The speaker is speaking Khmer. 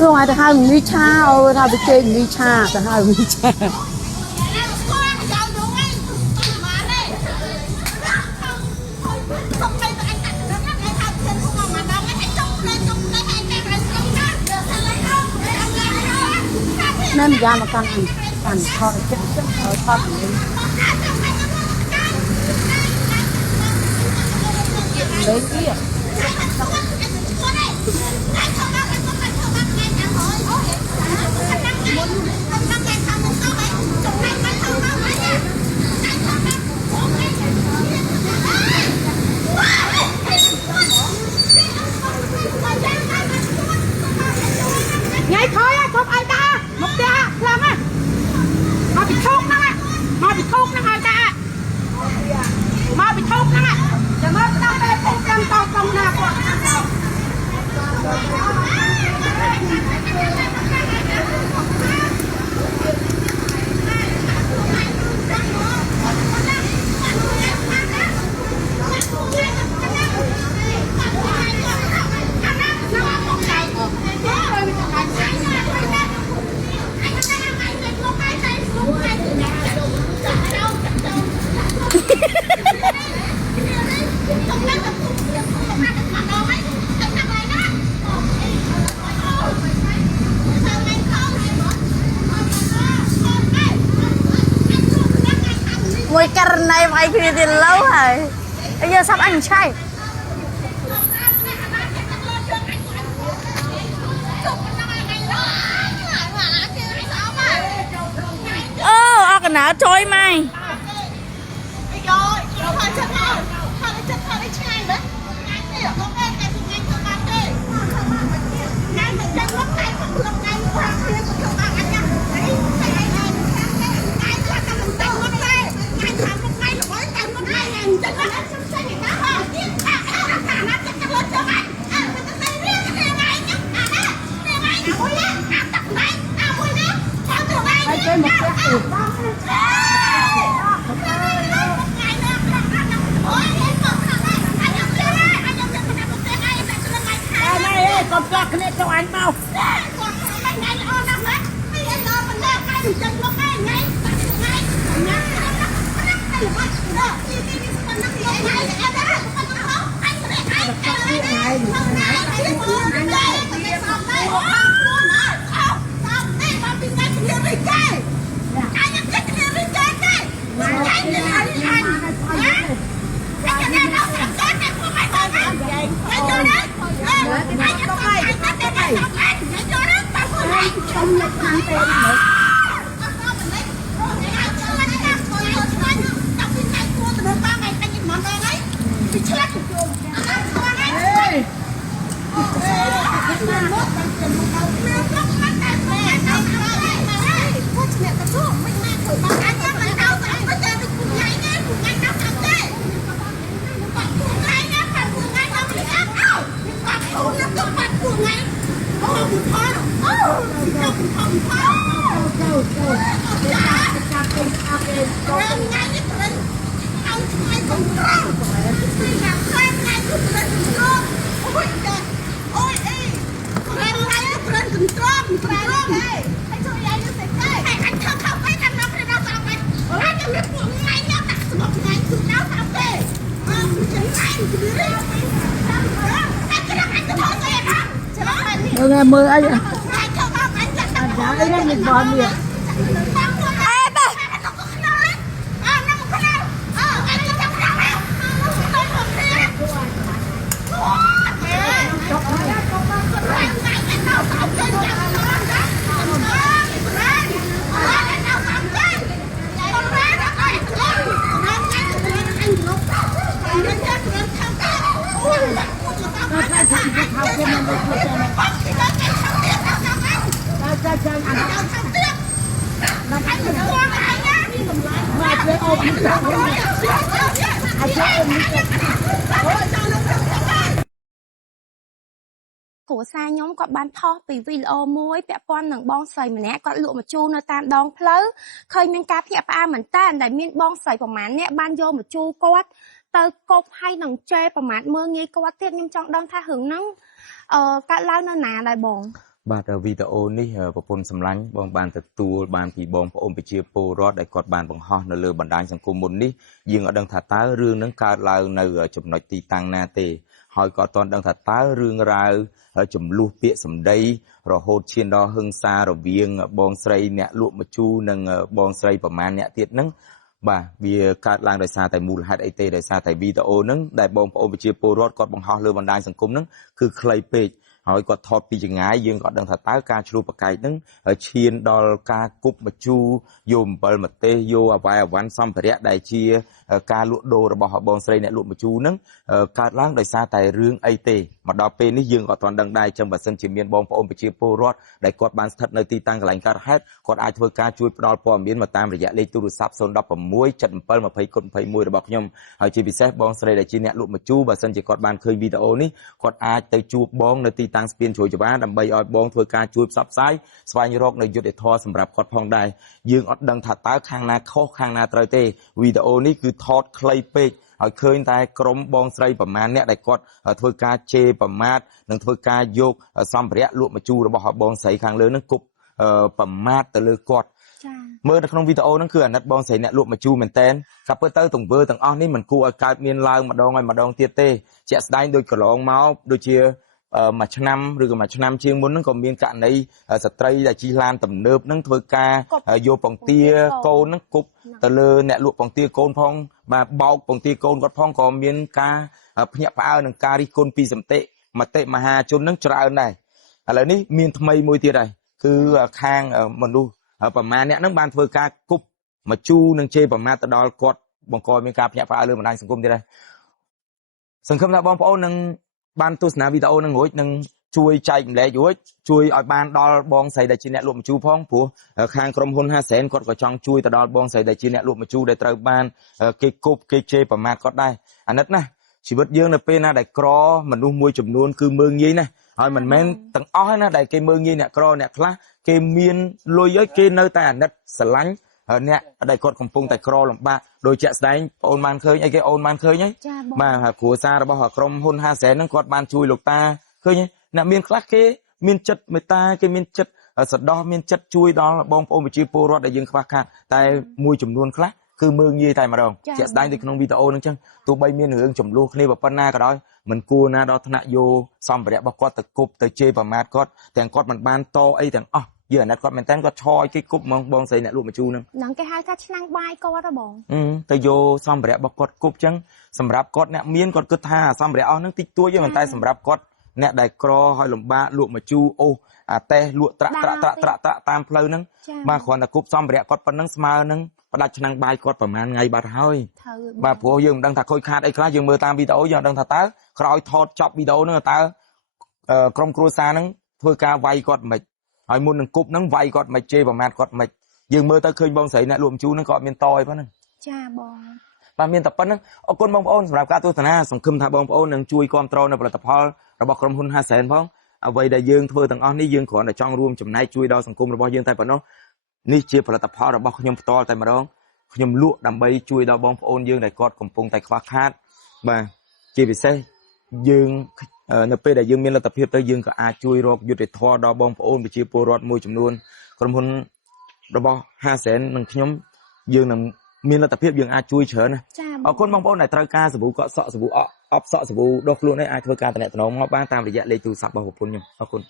lúc này thì hai mình đi cha ôi tao bị chơi đi cha thì hai mình đi cha nên ra mà cần thôi chết thôi thôi đấy kia nhảy thôi á không ai ta một ta làm á mà bị thốt lắm á mà bị thốt lắm ai ta mà bị thốt lắm á giờ mới tao đây không cần tao không nào qua ngồi cà này mà anh kia thì lâu rồi bây giờ sắp anh trai cái nào trôi mày con cọt cái này cho anh mau mưa anh ạ. Giá cái này mình bòn được. của xa nhóm có bán thó vì video mối bẹ con nằng bong sầy mà nè có lụa một chu nơi tam đong phớ khơi miên cá thiệp a mình ta đại miên bong sầy của má nè ban vô một chu cốt tơ cột hay nằng tre của má mơ nghe cốt tiếp nhưng trong đong tha hưởng nắng cả lao nơi nà đại bồn បាទវីដេអូនេះប្រពន្ធសម្លាញ់បងបានទទួលបានពីបងប្អូនប្រជាពលរដ្ឋដែលគាត់បានបង្ហោះនៅលើបណ្ដាញសង្គមមុននេះយើងអត់ដឹងថាតើរឿងនឹងកើតឡើងនៅចំណុចទីតាំងណាទេហើយក៏អត់ដឹងថាតើរឿងរ៉ាវចំនួនពាក្យសម្ដីរហូតឈានដល់ហឹង្សារវាងបងស្រីអ្នកលក់មជូរនិងបងស្រីប្រមាណអ្នកទៀតហ្នឹងបាទវាកើតឡើងដោយសារតែមូលហេតុអីទេដោយសារតែវីដេអូហ្នឹងដែលបងប្អូនប្រជាពលរដ្ឋគាត់បង្ហោះលើបណ្ដាញសង្គមហ្នឹងគឺខ្លីពេក ហើយគាត់ថតពីចម្ងាយយើងក៏ដឹងថាតើការជ្រូបកែកហ្នឹងឈានដល់ការគប់មជូរយកអំបិលម្ទេសយកអវ៉ៃអវ៉ាន់សម្ភារៈដែលជាការលក់ដូររបស់បងស្រីអ្នកលក់មជូរហ្នឹងកើតឡើងដោយសារតែរឿងអីទេមកដល់ពេលនេះយើងក៏អត់ដឹងដែរចឹងបើសិនជាមានបងប្អូនប្រជាពលរដ្ឋដែលគាត់បានស្ថិតនៅទីតាំងកន្លែងកើតហេតុគាត់អាចធ្វើការជួយផ្ដល់ព័ត៌មានមកតាមរយៈលេខទូរស័ព្ទ 016 77 20 21 របស់ខ្ញុំហើយជាពិសេសបងស្រីដែលជាអ្នកលក់មជូរបើសិនជាគាត់បានឃើញវីដេអូនេះគាត់អាចទៅជួបបងនៅទីតាំងស្ពានជ្រោយចង្វាដើម្បីឲ្យបងធ្វើការជួយផ្សព្វផ្សាយស្វែងរកនៅយុទ្ធធម៌សម្រាប់គាត់ផងដែរយើងអត់ដឹងថាតើខាងណាខុសខាងណាត្រូវទេវីដេអូនេះគឺថតខ្លីពេកហើយឃើញតែក្រុមបងស្រីប្រមាណអ្នកដែលគាត់ធ្វើការជេរប្រមាថនិងធ្វើការយកសម្ភារៈលក់មជូររបស់បងស្រីខាងលើនឹងគប់ប្រមាថទៅលើគាត់ចា៎មើលនៅក្នុងវីដេអូហ្នឹងគឺអាណិតបងស្រីអ្នកលក់មជូរមែនតែនក៏ពិតទៅទង្វើទាំងអស់នេះមិនគួរឲ្យកើតមានឡើងម្ដងហើយម្ដងទៀតទេជាក់ស្ដែងដូចកន្លងមកដូចជាមួយឆ្នាំឬក៏មួយឆ្នាំជាងមុនហ្នឹងក៏មានករណីស្ត្រីដែលជិះឡានទំនើបហ្នឹងធ្វើការយកពងទាកូនហ្នឹងគប់ទៅលើអ្នកលក់ពងទាកូនផងបាទបោកពងទាកូនគាត់ផងក៏មានការភ្ញាក់ផ្អើលនឹងការរិះគន់ពីមតិមហាជនហ្នឹងច្រើនដែរឥឡូវនេះមានថ្មីមួយទៀតហើយគឺខាងមនុស្សប្រមាណអ្នកហ្នឹងបានធ្វើការគប់មកជូរនឹងជេរប្រមាថទៅដល់គាត់បង្កមានការភ្ញាក់ផ្អើលលើបណ្ដាញសង្គមទៀតដែរសង្ឃឹមថាបងប្អូននឹងបានទស្សនាវីដេអូនឹងរួចនឹងជួយចែកម្លែករួចជួយឲ្យបានដល់បងស្រីដែលជាអ្នកលក់មជូរផងព្រោះខាងក្រុមហ៊ុនហាសែនគាត់ក៏ចង់ជួយទៅដល់បងស្រីដែលជាអ្នកលក់មជូរដែលត្រូវបានគេគប់គេជេរប្រមាថគាត់ដែរអាណិតណាជីវិតយើងនៅពេលណាដែលក្រមនុស្សមួយចំនួនគឺមើងងាយណាហើយមិនមែនទាំងអស់ណាដែលគេមើងងាយអ្នកក្រអ្នកខ្លះគេមានលុយហើយគេនៅតែអាណិតស្រឡាញ់អ្នកដែលគាត់កំពុងតែក្រលំបាកដោយជាក់ស្ដែងបងអូនបានឃើញអីគេអូនបានឃើញហើយបាទគ្រួសាររបស់ក្រុមហ៊ុនហាសែនហ្នឹងគាត់បានជួយលោកតាឃើញអ្នកមានខ្លះគេមានចិត្តមេត្តាគេមានចិត្តសដោះមានចិត្តជួយដល់បងប្អូនប្រជាពលរដ្ឋដែលយើងខ្វះខាតតែមួយចំនួនខ្លះគឺមើងងាយតែម្ដងជាក់ស្ដែងនៅក្នុងវីដេអូហ្នឹងចឹងទោះបីមានរឿងចំនួនគ្នាប៉ុណ្ណាក៏ដោយមិនគួរណាដល់ថ្នាក់យកសម្ភារៈរបស់គាត់ទៅគប់ទៅជេរប្រមាថគាត់ទាំងគាត់មិនបានតអីទាំងអស់យើងអាណិតគាត់មែនតើគាត់ឆោឲ្យគេគប់ហ្មងបងស្រីអ្នកលក់មជូរហ្នឹងគេហៅថាឆ្នាំងបាយគាត់ហ៎បងទៅយកសម្ភារៈរបស់គាត់គប់ចឹងសម្រាប់គាត់អ្នកមានគាត់គិតថាសម្ភារៈអស់ហ្នឹងតិចតួចទេប៉ុន្តែសម្រាប់គាត់អ្នកដែលក្រហើយលំបាកលក់មជូរអូសអាតេះលក់ត្រាក់តាមផ្លូវហ្នឹងបាទគ្រាន់តែគប់សម្ភារៈគាត់ប៉ុណ្ណឹងស្មើនឹងផ្ដាច់ឆ្នាំងបាយគាត់ប្រហែលថ្ងៃបាត់ហើយបាទព្រោះយើងមិនដឹងថាខូចខាតអីខ្លះយើងមើលតាមវីដេអូយើងអត់ដឹងថាតើក្រោយថតចប់វីដេអូហ្នឹងតើក្រុមគ្រួសារហ្នឹងធ្វើការវាយគាត់មិនហើយមុននឹងគប់ហ្នឹងវាយគាត់មិនជេរប្រមាថគាត់មិនយើងមើលទៅឃើញបងស្រីអ្នកលក់មជូរហ្នឹងក៏អត់មានតអីប៉ុណ្ណឹងចាបងបាទមានតែប៉ុណ្្នឹងអរគុណបងប្អូនសម្រាប់ការទស្សនាសង្ឃឹមថាបងប្អូននឹងជួយគាំទ្រនៅផលិតផលរបស់ក្រុមហ៊ុនហាសែនផងអ្វីដែលយើងធ្វើទាំងអស់នេះយើងគ្រាន់តែចង់រួមចំណែកជួយដល់សង្គមរបស់យើងតែប៉ុណ្ណោះនេះជាផលិតផលរបស់ខ្ញុំផ្ទាល់តែម្ដងខ្ញុំលក់ដើម្បីជួយដល់បងប្អូនយើងដែលគាត់កំពុងតែខ្វះខាតបាទជាពិសេសយើងនៅពេលដែលយើងមានលទ្ធភាពទៅយើងក៏អាចជួយរកយុត្តិធម៌ដល់បងប្អូនប្រជាពលរដ្ឋមួយចំនួនក្រុមហ៊ុនរបស់ហាសែននិងខ្ញុំយើងនឹងមានលទ្ធភាពយើងអាចជួយច្រើនណាអរគុណបងប្អូនដែលត្រូវការសាប៊ូកក់សក់សាប៊ូអប់សក់សាប៊ូដុសខ្លួននេះអាចធ្វើការតំណែងមកបានតាមរយៈលេខទូរស័ព្ទរបស់ប្រពន្ធខ្ញុំអរគុណ